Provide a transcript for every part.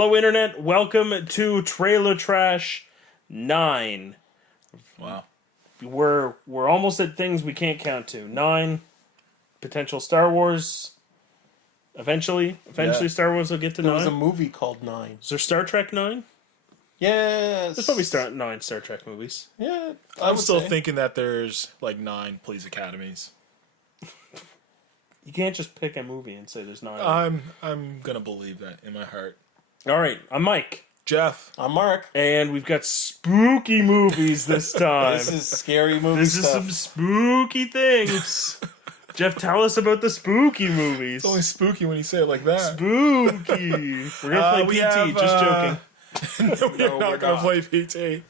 Hello, Internet. Welcome to Trailer Trash 9. Wow. We're almost at things we can't count to. 9 potential Star Wars. Eventually, Star Wars will get to 9. There was a movie called 9. Is there Star Trek 9? Yes. There's probably 9 Star Trek movies. Yeah. I'm still thinking that there's like 9 Police Academies. You can't just pick a movie and say there's 9. I'm gonna believe that in my heart. All right, I'm Mike. Jeff. I'm Mark. And we've got spooky movies this time. This is scary movie This is stuff. some spooky things. Jeff, tell us about the spooky movies. It's only spooky when you say it like that. Spooky. We're gonna play PT. Just joking. We're not gonna play PT.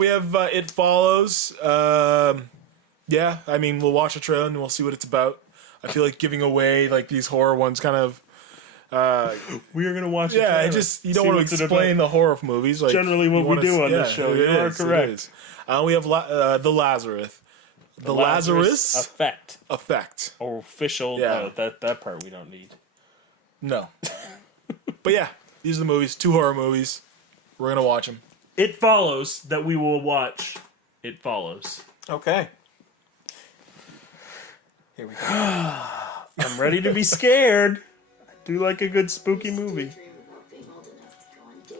We have It Follows. Yeah, I mean, we'll watch the trailer and we'll see what it's about. I feel like giving away like these horror ones kind of. We are gonna watch. Yeah, you don't want to explain the horror of movies. Like generally, what we do on this show. You are correct. We have the Lazarus. The Lazarus effect. Or official. Yeah. That part we don't need. No. But yeah, these are the movies. 2 horror movies. We're gonna watch them. It follows that we will watch. It follows. Okay. Here we go. I'm ready to be scared. I do like a good spooky movie.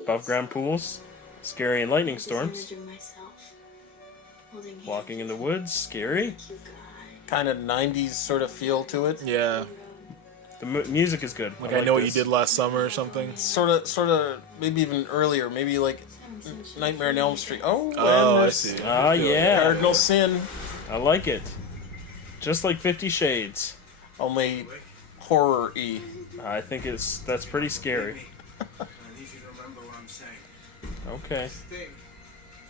Above ground pools, scary and lightning storms. Walking in the woods, scary. Kind of 90s sort of feel to it. Yeah. The music is good. Like I know what you did last summer or something. Sort of, maybe even earlier. Maybe like Nightmare on Elm Street. Oh, I see. Ah, yeah. Cardinal Sin. I like it. Just like 50 Shades. Only horror-y. I think that's pretty scary. I need you to remember what I'm saying. Okay. This thing,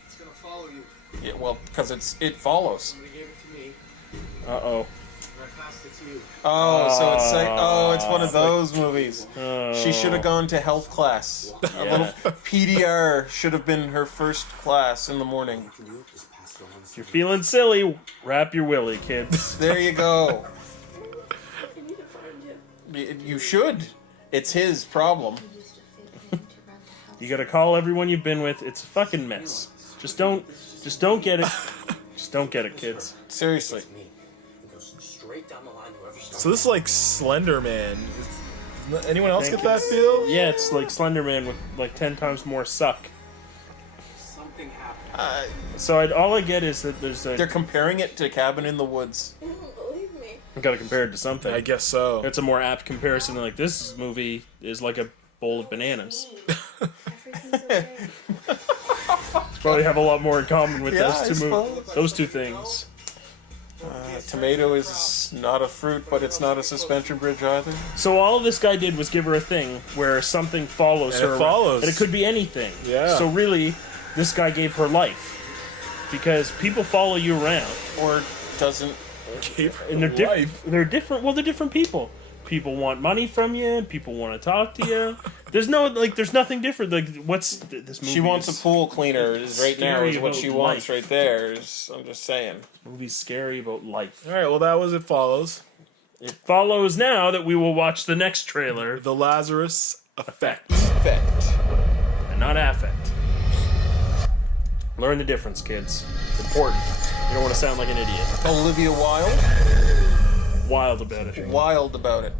it's gonna follow you. Yeah, well, because it follows. Somebody gave it to me, Uh-oh. and I passed it to you. Oh, so it's one of those movies. Oh. She should have gone to health class. A little PDR should have been her first class in the morning. If you're feeling silly, wrap your willy, kids. There you go. You should. It's his problem. You gotta call everyone you've been with. It's a fucking mess. Just don't get it. Just don't get it, kids. Seriously. So this is like Slender Man. Anyone else get that feel? Yeah, it's like Slender Man with like 10 times more suck. Something happened. So all I get is that They're comparing it to Cabin in the Woods. I gotta compare it to something. I guess so. It's a more apt comparison than like this movie is like a bowl of bananas. Probably have a lot more in common with those two things. Tomato is not a fruit, but it's not a suspension bridge either. So all this guy did was give her a thing where something follows her. It follows. And it could be anything. Yeah. So really, this guy gave her life. Because people follow you around. Or doesn't. And they're different. They're different. Well, they're different people. People want money from you. People want to talk to you. There's nothing different. Like, what's this movie? She wants a pool cleaner right now is what she wants life. right there. I'm just saying. Movie's scary about life. All right, well that was It Follows. It follows now that we will watch the next trailer. The Lazarus Effect. And not affect. Learn the difference, kids. It's important. You don't want to sound like an idiot. Olivia Wilde? Wild about it. Wild about it.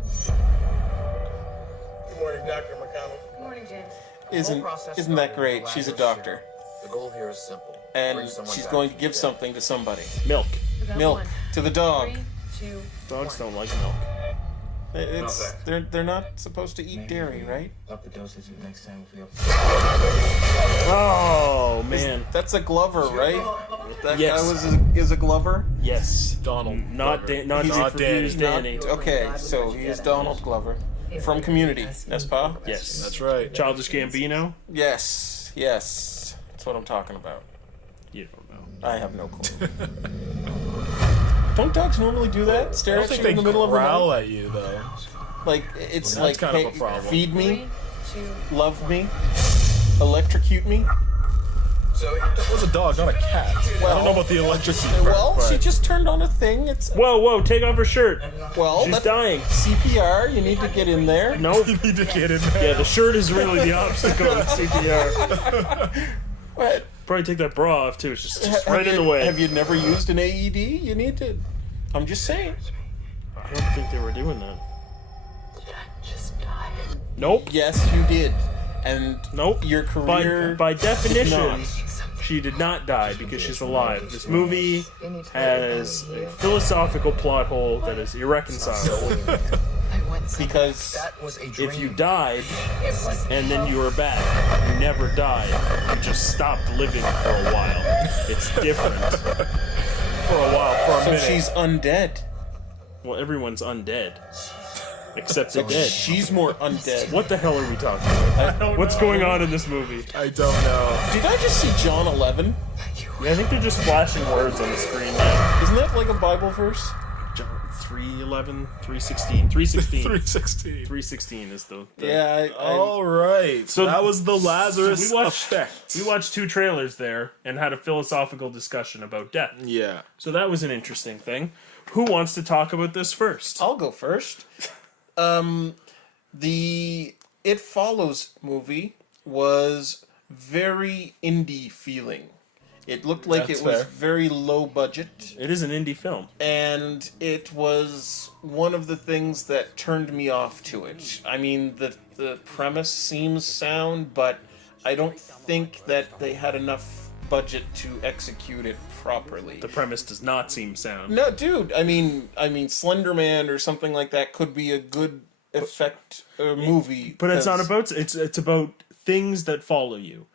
Good morning, Dr. McConnell. Good morning, James. Isn't that great? She's a doctor. The goal here is simple. And she's going to give something to somebody. Milk. Milk to the dog. 3, 2, Dogs don't like milk. They're not supposed to eat dairy, right? Up the dosage next time we feel. Oh man. That's a Glover, right? That Yes. guy is a Glover. Yes. Donald. Not Glover. not Danny. Danny. Okay, so he's Donald Glover from Community, n'est pas? Yes. That's right. Childish Gambino. Yes. That's what I'm talking about. You don't know. I have no clue. Don't dogs normally do that? Stare I at don't you think in they the middle of the growl night? at you though. Like it's That's like, kind hey, of a problem. feed me, 3, 2. love me, electrocute me. So That was a a dog, not a cat. I don't know about the electricity part, Well, but- she just turned on a thing. It's Whoa, take off her shirt. well, She's that's dying. CPR. You need to get in there. Nope. You need to get in there. Yeah, the shirt is really the obstacle to CPR. What? Probably take that bra off too. It's just Have right in you- the way. Have you never used an AED? You need to. I'm just saying. I don't think they were doing that. Did I just die? Nope. Yes, you did. And Nope. your career. By definition, not. she did not die because she's alive. This movie has a philosophical plot hole that is irreconcilable. Because That was a dream. If you died and then you were back, you never died. You just stopped living for a while. It's different. For a while, for a so minute. she's undead. Well, everyone's undead. Except the dead. She's more undead. What the hell are we talking about? What's going on in this movie? I don't know. Did I just see John 11? Yeah, I think they're just flashing words on the screen now. Isn't that like a Bible verse? John 3:11, 3:16, 3:16. 316. 3:16 is the Yeah. All right. So So- that was the Lazarus we watched- effect. We watched 2 trailers there and had a philosophical discussion about death. Yeah. So that was an interesting thing. Who wants to talk about this first? I'll go first. The It Follows movie was very indie feeling. It looked like That's it was fair. very low budget, It is an indie film. and it was one of the things that turned me off to it. I mean, the premise seems sound, but I don't think that they had enough budget to execute it properly. The premise does not seem sound. No, dude. I mean, Slender Man or something like that could be a good effect movie. But it's not 'cause- about it's about things that follow you.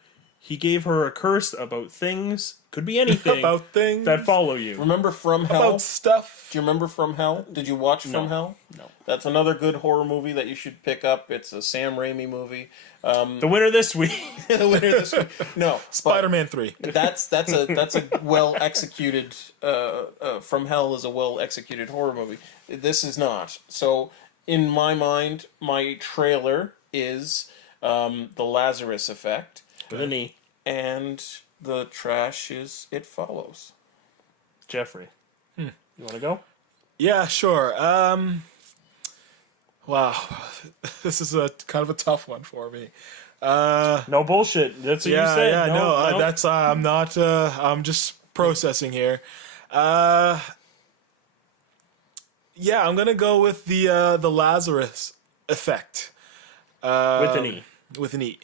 He gave her a curse about things, could be anything, About things. that follow you. Remember From Hell? About stuff. Do you remember From Hell? Did you watch No. From Hell? No. That's another good horror movie that you should pick up. It's a Sam Raimi movie. The winner this week. The winner this week. No, Spider-Man 3. That's a well executed. From Hell is a well executed horror movie. This is not. So in my mind, my trailer is the Lazarus Effect, Vinny, and the trash is It Follows. Jeffrey. You want to go? Yeah, sure. Wow. This is a kind of a tough one for me. No bullshit. That's what you Yeah, said. yeah, no, no. that's I'm not. I'm just processing here. Yeah, I'm gonna go with the Lazarus effect. with an E. With an E.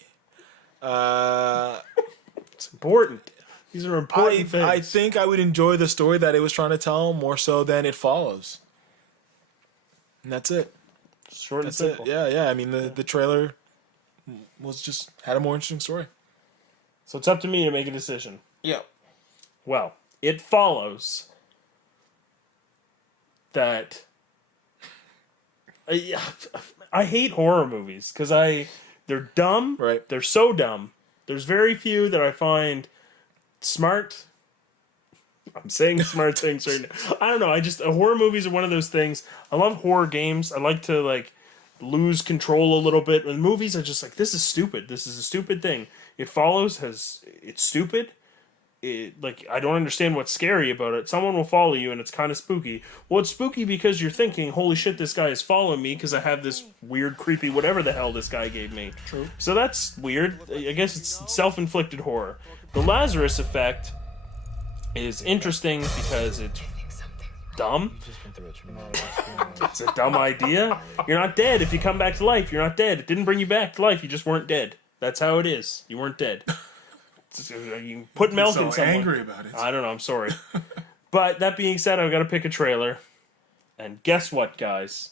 It's important. These are important things. I think I would enjoy the story that it was trying to tell more so than It Follows. And that's it. Short and That's it. simple. Yeah. I mean, the trailer was just had a more interesting story. So it's up to me to make a decision. Yeah. Well, it follows that I hate horror movies because they're dumb. Right. They're so dumb. There's very few that I find smart. I'm saying smart things right now. I don't know. Horror movies are one of those things. I love horror games. I like to lose control a little bit. And movies are just this is stupid. This is a stupid thing. It Follows it's stupid. I don't understand what's scary about it. Someone will follow you and it's kind of spooky. Well, it's spooky because you're thinking, holy shit, this guy is following me because I have this weird, creepy, whatever the hell this guy gave me. True. So that's weird. I guess it's self-inflicted horror. The Lazarus Effect is interesting because it's dumb. It's a dumb idea. You're not dead if you come back to life. You're not dead. It didn't bring you back to life. You just weren't dead. That's how it is. You weren't dead. You put milk in someone. angry about it. I don't know. I'm sorry. But that being said, I've got to pick a trailer. And guess what, guys?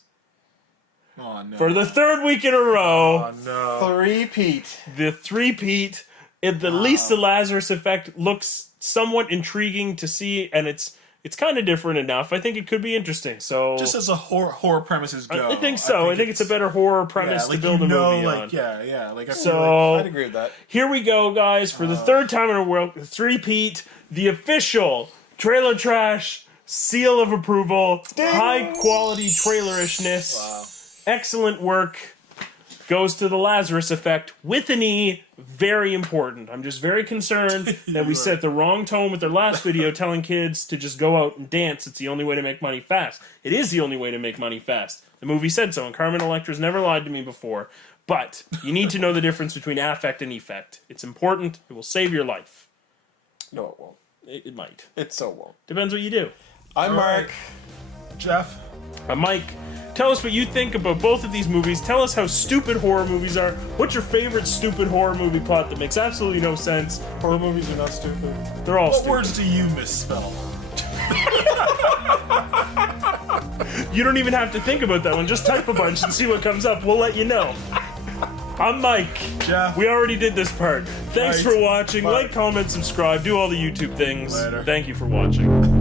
Oh no. For the third week in a row, Oh no. Three-peat. the three-peat, at the least the Lazarus Effect looks somewhat intriguing to see, and it's kind of different enough. I think it could be interesting. So Just as a horror premises go. I think so. I think it's a better horror premise to build a movie on. Yeah. Like I feel So I'd agree with that. here we go, guys, for the third time in a row, three-peat, the official Trailer Trash seal of approval, high quality trailerishness, excellent work. goes to the Lazarus effect with an E. Very important. I'm just very concerned that we set the wrong tone with their last video telling kids to just go out and dance. It's the only way to make money fast. It is the only way to make money fast. The movie said so, and Carmen Electra's never lied to me before. But you need to know the difference between affect and effect. It's important. It will save your life. No, it won't. It might. It so won't. Depends what you do. I'm Mark. Jeff. Mike, tell us what you think about both of these movies. Tell us how stupid horror movies are. What's your favorite stupid horror movie plot that makes absolutely no sense? Horror movies are not stupid. They're all What stupid. words do you misspell? You don't even have to think about that one. Just type a bunch and see what comes up. We'll let you know. I'm Mike. Jeff. We already did this part. Thanks Right. for watching. Bye. Like, comment, subscribe. Do all the YouTube things. Later. Thank you for watching.